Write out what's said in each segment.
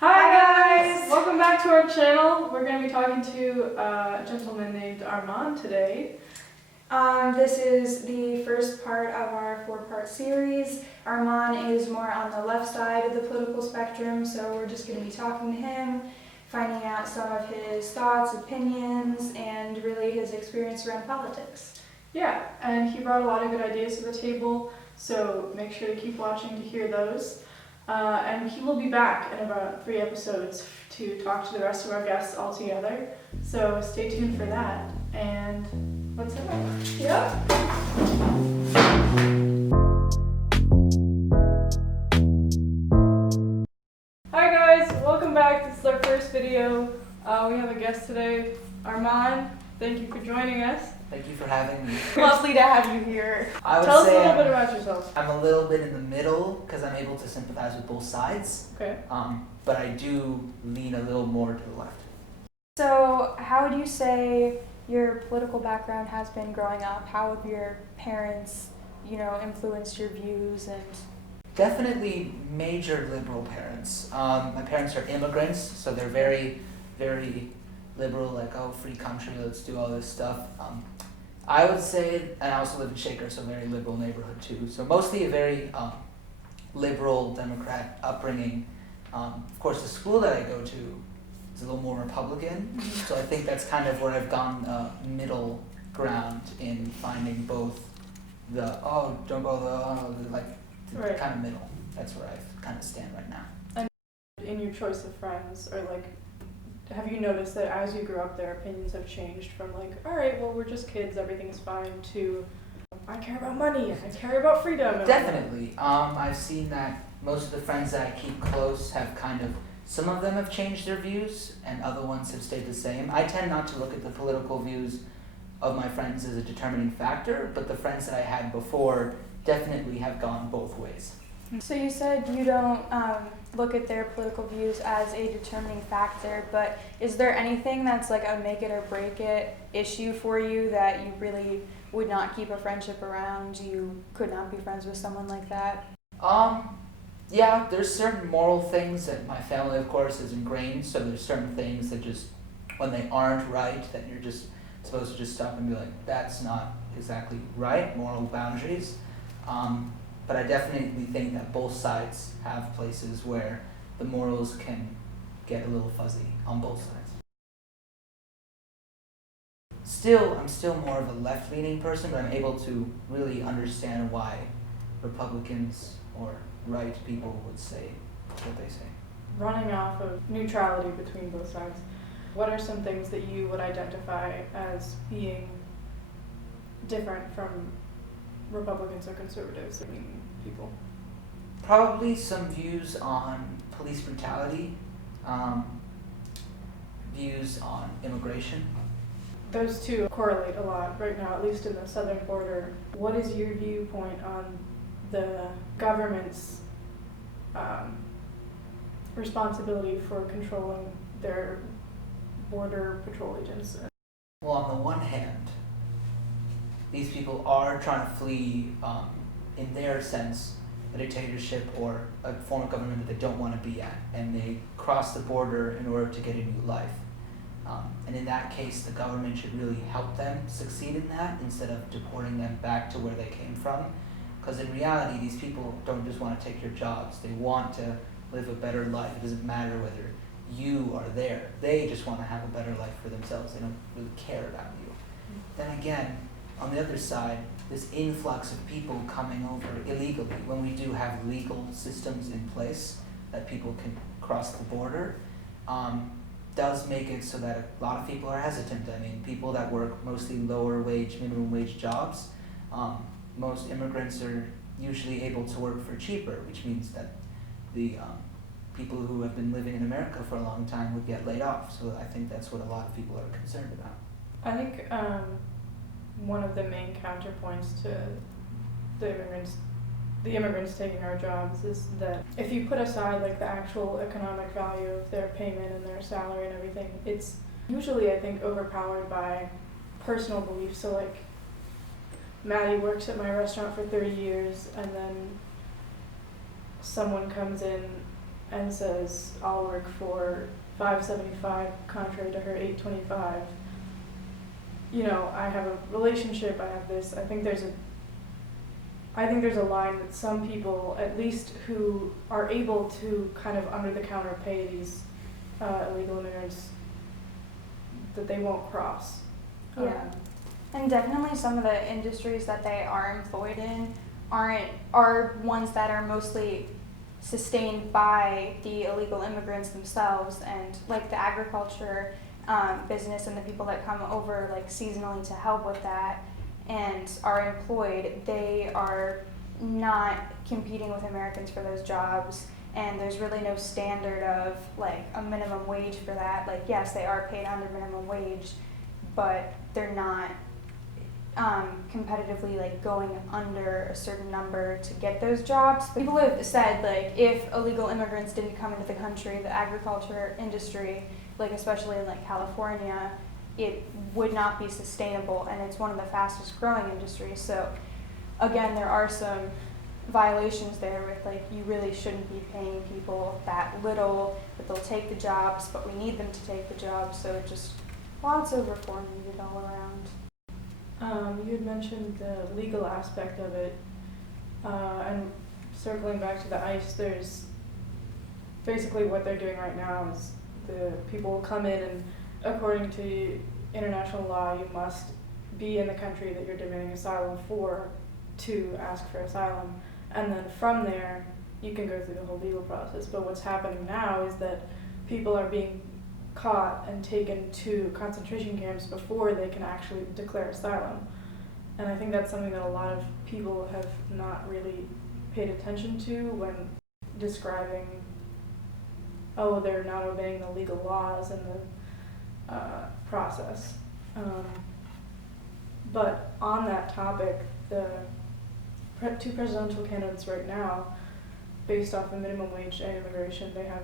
Hi guys! Welcome back to our channel. We're going to be talking to a gentleman named Arman today. This is the first part of our 4-part series. Arman is more on the left side of the political spectrum, so we're just going to be talking to him, finding out some of his thoughts, opinions, and really his experience around politics. Yeah, and he brought a lot of good ideas to the table, so make sure to keep watching to hear those. And he will be back in about 3 episodes to talk to the rest of our guests all together. So stay tuned for that. And let's head on. Yep. Hi guys, welcome back. This is our first video. We have a guest today, Arman. Thank you for joining us. Thank you for having me. Lovely to have you here. I would Tell us a say little bit about yourself. I'm a little bit in the middle because I'm able to sympathize with both sides. Okay. But I do lean a little more to the left. So, how would you say your political background has been growing up? How have your parents, influenced your views and... Definitely major liberal parents. My parents are immigrants, so they're very, very liberal, like, oh, free country, let's do all this stuff. I would say, and I also live in Shaker, so a very liberal neighborhood too. So mostly a very liberal Democrat upbringing. Of course, the school that I go to is a little more Republican, so I think that's kind of where I've gone middle ground in finding both the, don't bother, Right. kind of middle. That's where I kind of stand right now. And in your choice of friends, or have you noticed that as you grew up, their opinions have changed from all right, well, we're just kids, everything's fine, to I care about money, I care about freedom. Definitely. I've seen that most of the friends that I keep close have some of them have changed their views and other ones have stayed the same. I tend not to look at the political views of my friends as a determining factor, but the friends that I had before definitely have gone both ways. So you said you don't look at their political views as a determining factor, but is there anything that's like a make it or break it issue for you that you really would not keep a friendship around? You could not be friends with someone like that? Yeah, there's certain moral things that my family, of course, is ingrained, so there's certain things that just, when they aren't right, that you're just supposed to just stop and be like, that's not exactly right, moral boundaries. But I definitely think that both sides have places where the morals can get a little fuzzy on both sides. I'm still more of a left-leaning person, but I'm able to really understand why Republicans or right people would say what they say. Running off of neutrality between both sides, what are some things that you would identify as being different from Republicans or conservatives, people? Probably some views on police brutality, views on immigration. Those two correlate a lot right now, at least in the southern border. What is your viewpoint on the government's responsibility for controlling their border patrol agents? Well, on the one hand, these people are trying to flee, in their sense, a dictatorship or a form of government that they don't want to be at, and they cross the border in order to get a new life. And in that case, the government should really help them succeed in that instead of deporting them back to where they came from. Because in reality, these people don't just want to take your jobs. They want to live a better life. It doesn't matter whether you are there. They just want to have a better life for themselves. They don't really care about you. Then again, on the other side, this influx of people coming over illegally, when we do have legal systems in place that people can cross the border, does make it so that a lot of people are hesitant. I mean, people that work mostly lower wage, minimum wage jobs, most immigrants are usually able to work for cheaper, which means that the people who have been living in America for a long time would get laid off. So I think that's what a lot of people are concerned about. I think one of the main counterpoints to the immigrants taking our jobs is that if you put aside the actual economic value of their payment and their salary and everything, it's usually, I think, overpowered by personal beliefs. So Maddie works at my restaurant for 30 years and then someone comes in and says, I'll work for $5.75 contrary to her $8.25. You know, I have a relationship, I have this. I think there's a line that some people, at least who are able to kind of under the counter pay these illegal immigrants, that they won't cross. Yeah. And definitely some of the industries that they are employed in are ones that are mostly sustained by the illegal immigrants themselves, and like the agriculture business and the people that come over like seasonally to help with that and are employed, they are not competing with Americans for those jobs, and there's really no standard of like a minimum wage for that. Like, yes, they are paid under minimum wage, but they're not competitively like going under a certain number to get those jobs. People have said like if illegal immigrants didn't come into the country, the agriculture industry, like especially in like California, it would not be sustainable, and it's one of the fastest growing industries. So again, there are some violations there with like you really shouldn't be paying people that little, but they'll take the jobs, but we need them to take the jobs, so it just lots of reform needed all around. You had mentioned the legal aspect of it, and circling back to the ICE, there's basically what they're doing right now is the people will come in, and according to international law, you must be in the country that you're demanding asylum for to ask for asylum, and then from there you can go through the whole legal process. But what's happening now is that people are being caught and taken to concentration camps before they can actually declare asylum. And I think that's something that a lot of people have not really paid attention to when describing, oh, they're not obeying the legal laws and the process. But on that topic, the two presidential candidates right now, based off of minimum wage and immigration, they have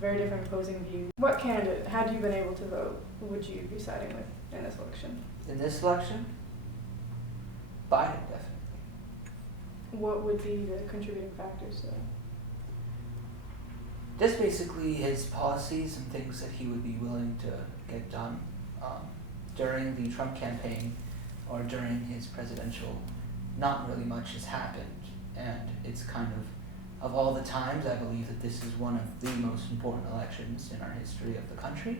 very different opposing views. What candidate, had you been able to vote, would you be siding with in this election? In this election, Biden definitely. What would be the contributing factors to that? Just basically his policies and things that he would be willing to get done during the Trump campaign or during his presidential. Not really much has happened, and it's kind of all the times, I believe that this is one of the most important elections in our history of the country.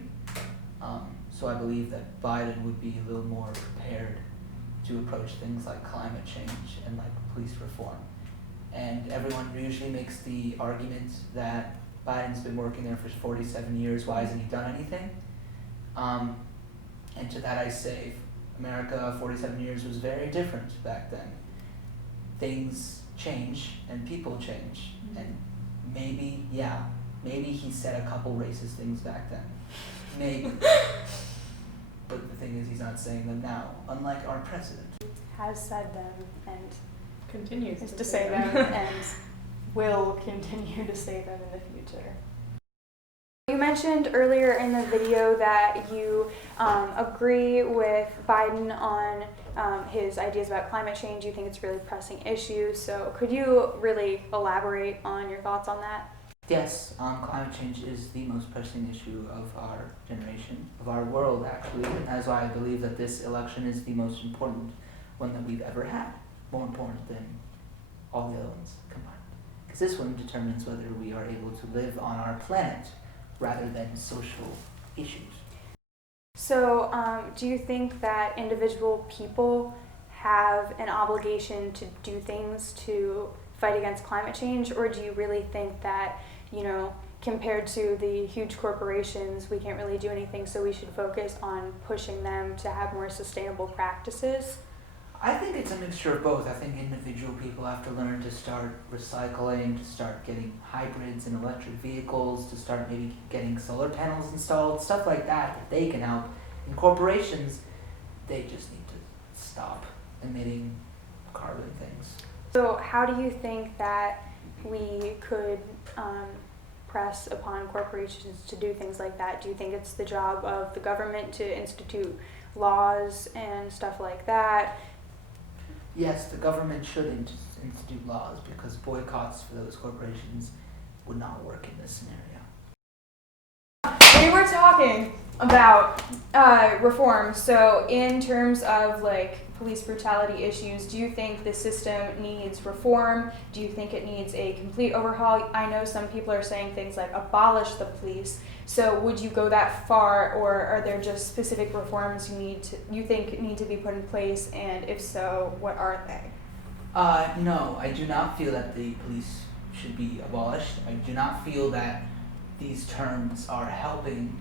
So I believe that Biden would be a little more prepared to approach things like climate change and like police reform. And everyone usually makes the argument that Biden's been working there for 47 years, why hasn't he done anything? And to that I say, America 47 years was very different back then. Things change and people change, and maybe he said a couple racist things back then, maybe. But the thing is, he's not saying them now, unlike our president. Has said them and Continues to say them and will continue to say them in the future. You mentioned earlier in the video that you agree with Biden on his ideas about climate change. You think it's a really pressing issue. So could you really elaborate on your thoughts on that? Yes, climate change is the most pressing issue of our generation, of our world actually, and that's why I believe that this election is the most important one that we've ever had, more important than all the other ones combined. Because this one determines whether we are able to live on our planet rather than social issues. So do you think that individual people have an obligation to do things to fight against climate change, or do you really think that, you know, compared to the huge corporations, we can't really do anything, so we should focus on pushing them to have more sustainable practices? I think it's a mixture of both. I think individual people have to learn to start recycling, to start getting hybrids and electric vehicles, to start maybe getting solar panels installed, stuff like that they can help. And corporations, they just need to stop emitting carbon things. So how do you think that we could press upon corporations to do things like that? Do you think it's the job of the government to institute laws and stuff like that? Yes, the government should institute laws, because boycotts for those corporations would not work in this scenario. We were talking about reform. So in terms of like police brutality issues, do you think the system needs reform? Do you think it needs a complete overhaul? I know some people are saying things like abolish the police. So would you go that far, or are there just specific reforms you think need to be put in place, and if so, what are they? No, I do not feel that the police should be abolished. I do not feel that these terms are helping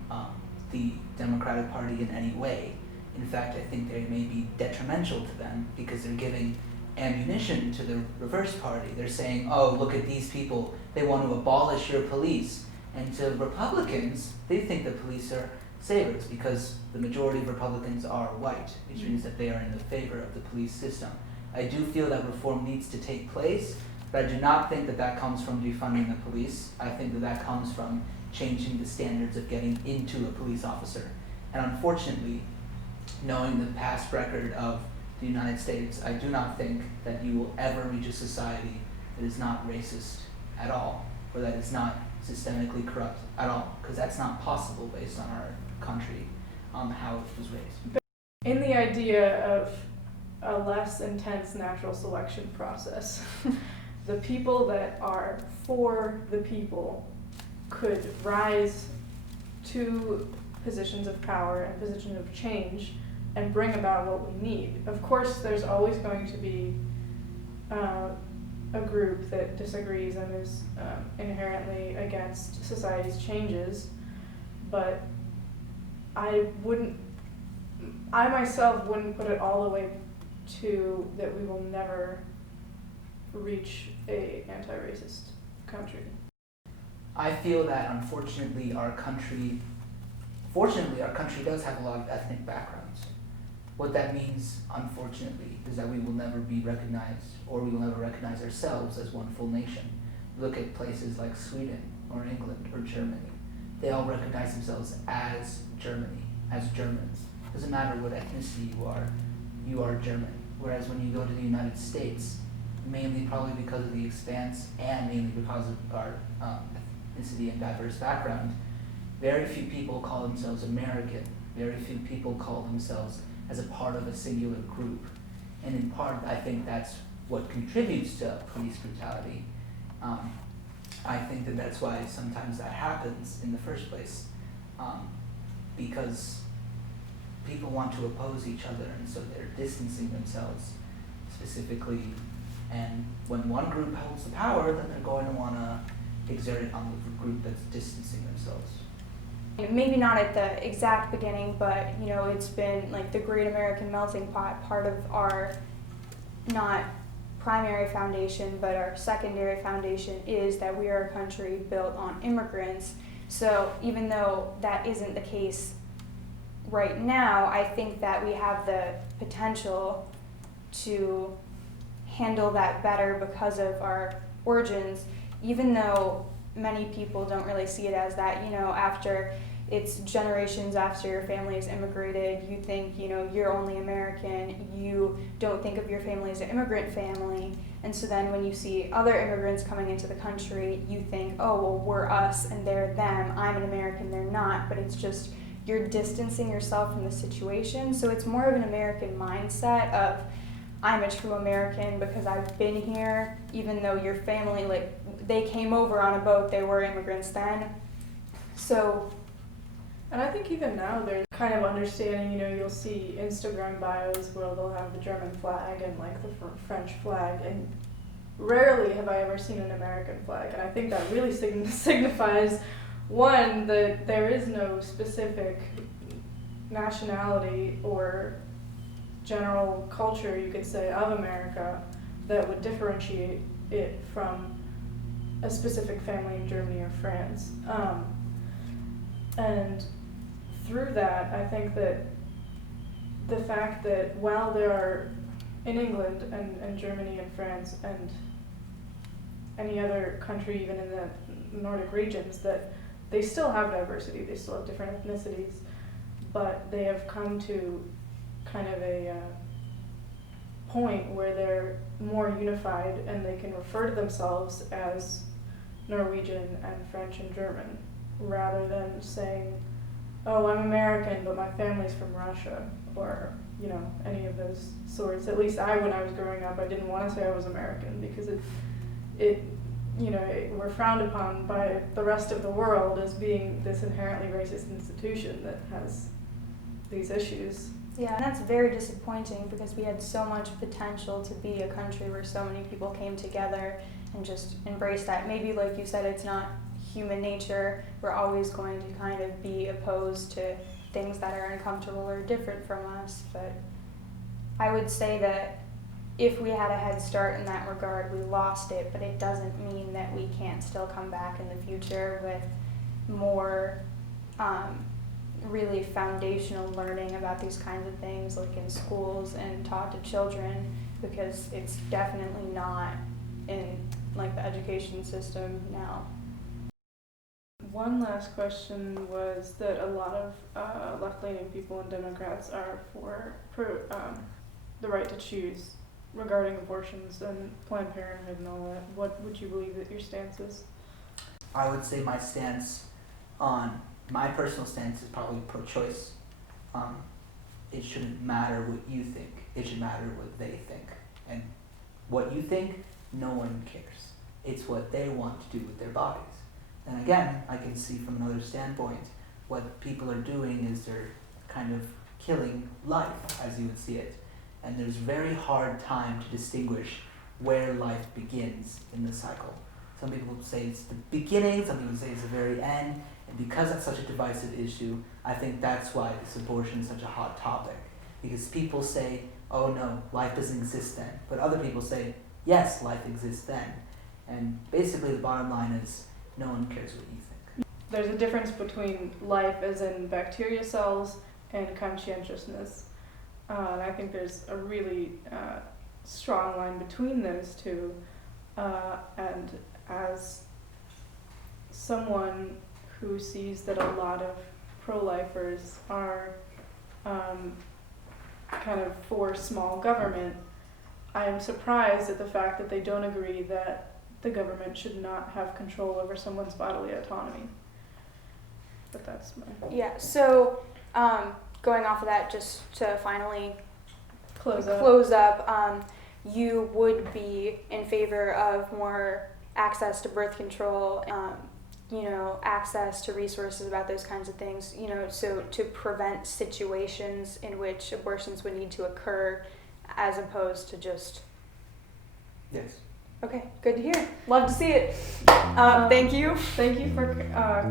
the Democratic Party in any way. In fact, I think they may be detrimental to them because they're giving ammunition to the reverse party. They're saying, oh, look at these people, they want to abolish your police. And to Republicans, they think the police are savers because the majority of Republicans are white, which means that they are in the favor of the police system. I do feel that reform needs to take place, but I do not think that that comes from defunding the police. I think that that comes from changing the standards of getting into a police officer. And unfortunately, knowing the past record of the United States, I do not think that you will ever reach a society that is not racist at all, or that is not systemically corrupt at all, because that's not possible based on our country, how it was raised. In the idea of a less intense natural selection process, the people that are for the people could rise to positions of power and positions of change and bring about what we need. Of course, there's always going to be a group that disagrees and is inherently against society's changes, but I myself wouldn't put it all the way to that we will never reach a anti-racist country. I feel that unfortunately our country does have a lot of ethnic backgrounds. What that means, unfortunately, is that we will never be recognized, or we will never recognize ourselves as one full nation. Look at places like Sweden, or England, or Germany. They all recognize themselves as Germany, as Germans. Doesn't matter what ethnicity you are German. Whereas when you go to the United States, mainly probably because of the expanse and mainly because of our ethnicity and diverse background, very few people call themselves American. Very few people call themselves as a part of a singular group. And in part, I think that's what contributes to police brutality. I think that that's why sometimes that happens in the first place, because people want to oppose each other, and so they're distancing themselves specifically. And when one group holds the power, then they're going to want to exert it on the group that's distancing themselves. Maybe not at the exact beginning, but it's been like the Great American Melting Pot. Part of our not primary foundation, but our secondary foundation is that we are a country built on immigrants. So even though that isn't the case right now, I think that we have the potential to handle that better because of our origins, even though many people don't really see it as that. After it's generations after your family has immigrated, you think you're only American, you don't think of your family as an immigrant family, and so then when you see other immigrants coming into the country, you think, oh well, we're us and they're them, I'm an American, they're not. But it's just you're distancing yourself from the situation. So it's more of an American mindset of I'm a true American because I've been here, even though your family, they came over on a boat, they were immigrants then. So, and I think even now they're kind of understanding, you'll see Instagram bios where they'll have the German flag and the French flag, and rarely have I ever seen an American flag. And I think that really signifies, one, that there is no specific nationality or general culture, you could say, of America that would differentiate it from a specific family in Germany or France. And through that, I think that the fact that while there are, in England and Germany and France and any other country, even in the Nordic regions, that they still have diversity, they still have different ethnicities, but they have come to kind of a point where they're more unified and they can refer to themselves as Norwegian and French and German, rather than saying, oh, I'm American, but my family's from Russia, or, you know, any of those sorts. At least when I was growing up, I didn't want to say I was American, because we're frowned upon by the rest of the world as being this inherently racist institution that has these issues. Yeah, and that's very disappointing because we had so much potential to be a country where so many people came together and just embraced that. Maybe, like you said, it's not human nature. We're always going to kind of be opposed to things that are uncomfortable or different from us, but I would say that if we had a head start in that regard, we lost it, but it doesn't mean that we can't still come back in the future with more really foundational learning about these kinds of things, like in schools and taught to children, because it's definitely not in like the education system now. One last question was that a lot of left-leaning people and Democrats are for the right to choose regarding abortions and Planned Parenthood and all that. What would you believe that your stance is? I would say my personal stance is probably pro-choice. It shouldn't matter what you think. It should matter what they think. And what you think, no one cares. It's what they want to do with their bodies. And again, I can see from another standpoint, what people are doing is they're kind of killing life, as you would see it. And there's a very hard time to distinguish where life begins in the cycle. Some people say it's the beginning, some people say it's the very end. And because that's such a divisive issue, I think that's why this abortion is such a hot topic. Because people say, oh no, life doesn't exist then. But other people say, yes, life exists then. And basically the bottom line is, no one cares what you think. There's a difference between life as in bacteria cells and conscientiousness. And I think there's a really strong line between those two. And as someone who sees that a lot of pro-lifers are kind of for small government, I am surprised at the fact that they don't agree that the government should not have control over someone's bodily autonomy. But that's my... Yeah, so going off of that, just to finally close up, you would be in favor of more access to birth control, access to resources about those kinds of things, so to prevent situations in which abortions would need to occur as opposed to just... Yes. Okay, good to hear. Love to see it. Thank you. Thank you for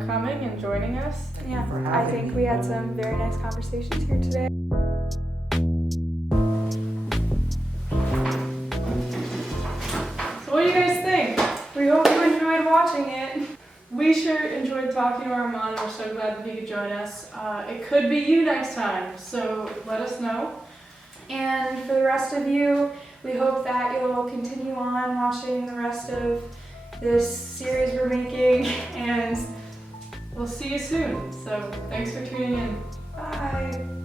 coming and joining us. Yeah, I think we had some very nice conversations here today. So what do you guys think? We hope you enjoyed watching it. We sure enjoyed talking to Arman, and we're so glad that he could join us. It could be you next time, so let us know. And for the rest of you, we hope that you'll continue on watching the rest of this series we're making, and we'll see you soon. So thanks for tuning in. bye.